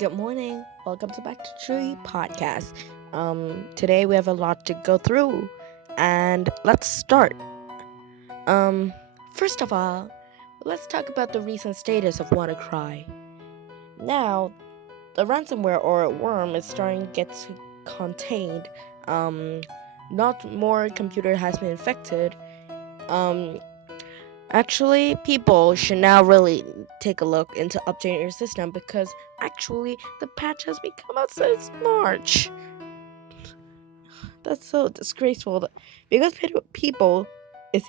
Good morning. Welcome to back to TreePodcast. Today we have a lot to go through, and let's start. Um, First of all, let's talk about the recent status of WannaCry. Now, the ransomware or worm is starting to get contained. Um, Not more computer has been infected. Um, Actually, people should now really take a look into updating your system because actually the patch has been come out since March. That's so disgraceful. Because people is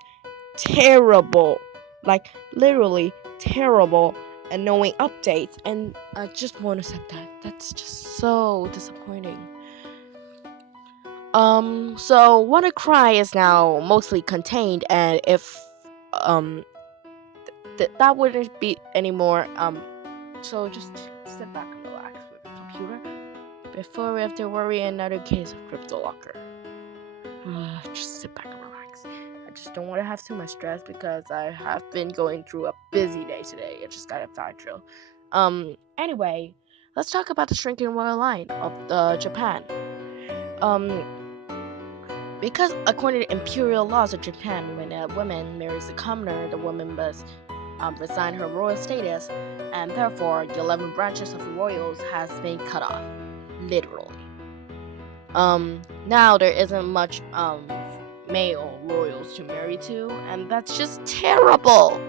terrible, like literally terrible, and knowing updates, and I just want to say that that's just so disappointing. So WannaCry is now mostly contained, and if um that wouldn't be anymore. So just sit back and relax with the computer before we have to worry another case of CryptoLocker. Just sit back and relax. I just don't want to have too much stress because I have been going through a busy day today. I just got a thigh drill. Anyway, let's talk about the shrinking royal line of Japan. Um, because according to imperial laws of Japan, when a woman marries a commoner, the woman must resign her royal status, and therefore the 11 branches of the royals has been cut off, literally. Now there isn't much male royals to marry to, and that's just terrible.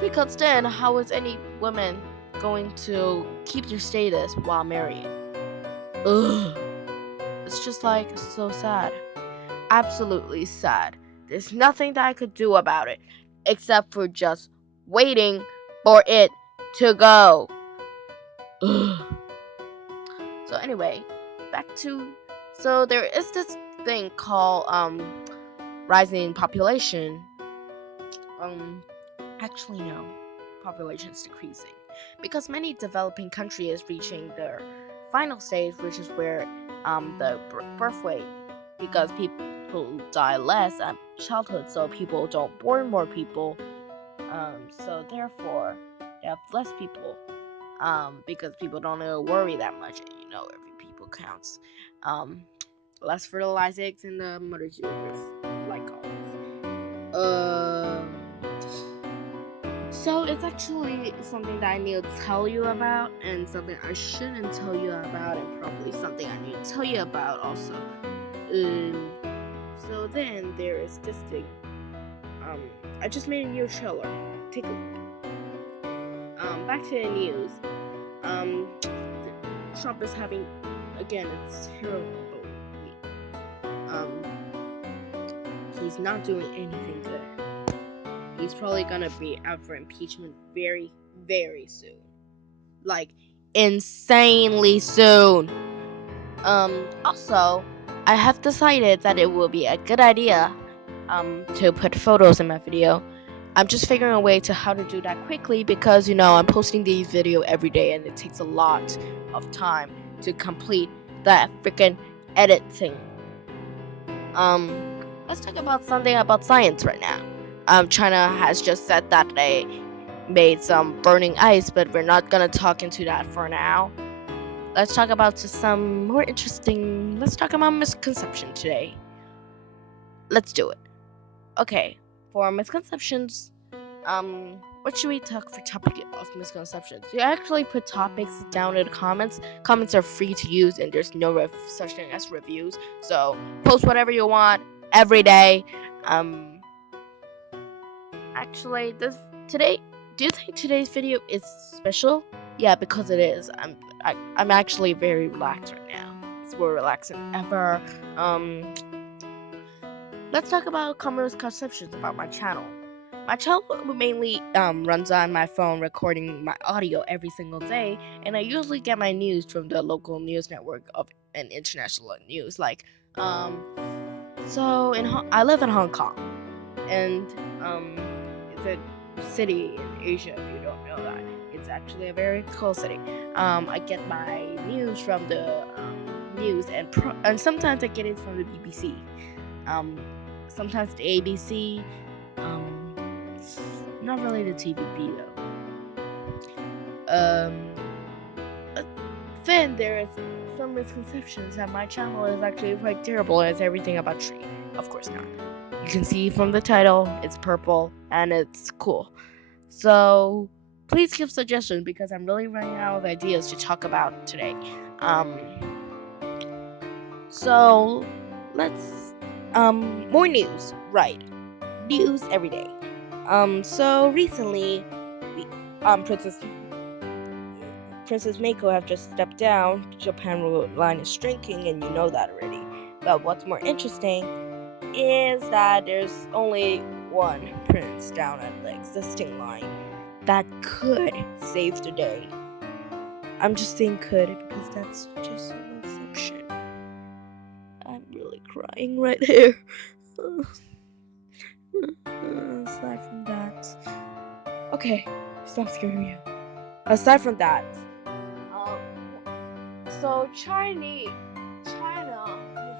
Because then, how is any woman going to keep their status while marrying? Ugh, it's just like so sad, absolutely sad. There's nothing that I could do about it, except for just waiting for it to go. Ugh. So anyway, back to there is this thing called rising population. Actually no, population is decreasing because many developing countries reaching their final stage, which is where the birth rate, because people die less at childhood, so people don't born more people. So therefore, they have less people. Because people don't worry that much, and every people counts. Less fertilized eggs in the mother's uterus, like always. So it's actually something that I need to tell you about, and something I shouldn't tell you about, and probably something I need to tell you about also. So then there is this thing. I just made a new trailer. Take a look. Back to the news. Trump is having again a terrible week. He's not doing anything good. He's probably gonna be out for impeachment very, very soon. Like insanely soon. Also, I have decided that it will be a good idea to put photos in my video. I'm just figuring a way to how to do that quickly because I'm posting these videos every day and it takes a lot of time to complete that freaking editing. Let's talk about something about science right now. China has just said that they made some burning ice, but we're not gonna talk into that for now. Let's talk about some more interesting. Let's talk about misconception today. Let's do it. Okay, for misconceptions, what should we talk for topic of misconceptions? You actually put topics down in the comments. Comments are free to use, and there's no such thing as reviews. So post whatever you want every day. Actually, today, do you think today's video is special? Yeah, because it is. I'm actually very relaxed right now. It's more relaxed than ever. Let's talk about common misconceptions about my channel. My channel mainly runs on my phone, recording my audio every single day, and I usually get my news from the local news network of an international news. Like, so I live in Hong Kong, and it's a city in Asia. If you don't know that, it's actually a very cool city. I get my news from the news, and sometimes I get it from the BBC. Sometimes the ABC. Not really the TVB though. then there is some misconceptions that my channel is actually quite terrible and it's everything about tree. Of course not. You can see from the title, it's purple and it's cool. So please give suggestions because I'm really running out of ideas to talk about today. So let's more news. Right. News every day. So recently Princess Mako have just stepped down. Japan line is shrinking and you know that already. But what's more interesting is that there's only one prince down at the existing line that could save the day. I'm just saying could because that's just an assumption. I'm really crying right here. Aside from that, okay, stop scaring me. Aside from that, so China just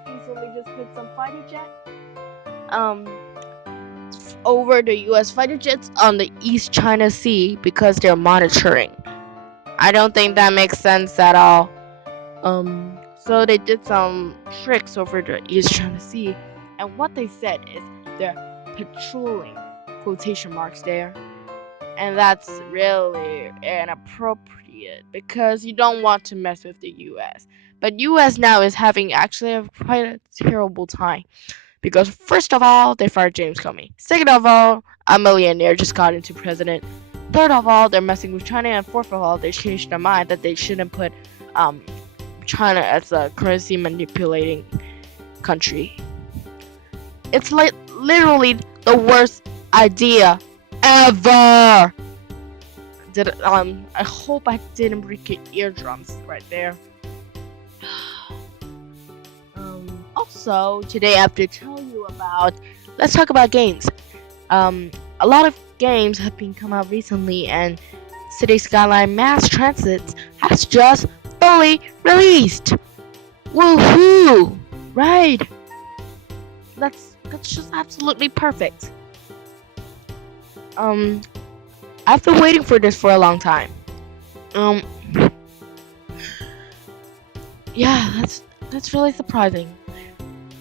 recently just put some fighter jet over the U.S. fighter jets on the East China Sea because they're monitoring. I don't think that makes sense at all. So they did some tricks over the East China Sea, and what they said is they're patrolling, quotation marks there, and that's really inappropriate because you don't want to mess with the U.S. But U.S. now is having actually quite a terrible time because first of all, they fired James Comey. Second of all, a millionaire just got into president. Third of all, they're messing with China, and fourth of all, they changed their mind that they shouldn't put China as a currency manipulating country. It's like literally the worst idea ever. I hope I didn't break your eardrums right there. Also, today I have to tell you about. Let's talk about games. A lot of games have been come out recently, and City Skyline Mass Transit has just fully released. Woohoo! Right? That's just absolutely perfect. I've been waiting for this for a long time. Yeah, that's really surprising.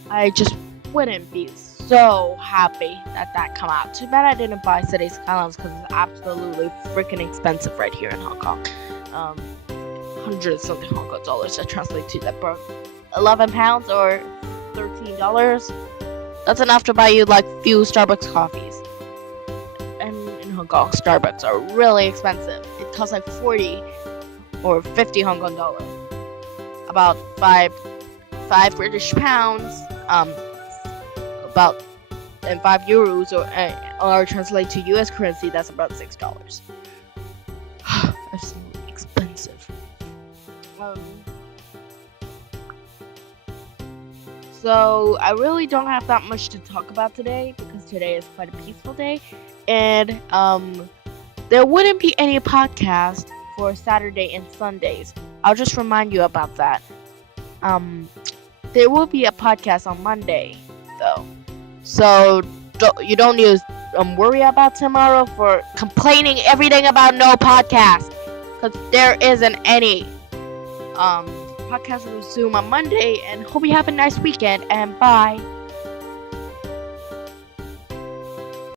I just wouldn't be so happy that come out. Too bad I didn't buy City Skylines because it's absolutely freaking expensive right here in Hong Kong. 100 something Hong Kong dollars that translate to that £11 or $13. That's enough to buy you like few Starbucks coffees. And in Hong Kong, Starbucks are really expensive. It costs like 40 or 50 Hong Kong dollars. About 5 British pounds. About and 5 euros or translate to US currency, that's about $6. Absolutely expensive. So I really don't have that much to talk about today because today is quite a peaceful day, and there wouldn't be any podcast for Saturday and Sundays. I'll just remind you about that. There will be a podcast on Monday though, so you don't need to worry about tomorrow for complaining everything about no podcast, because there isn't any. Podcast will resume on Monday, and hope you have a nice weekend, and bye.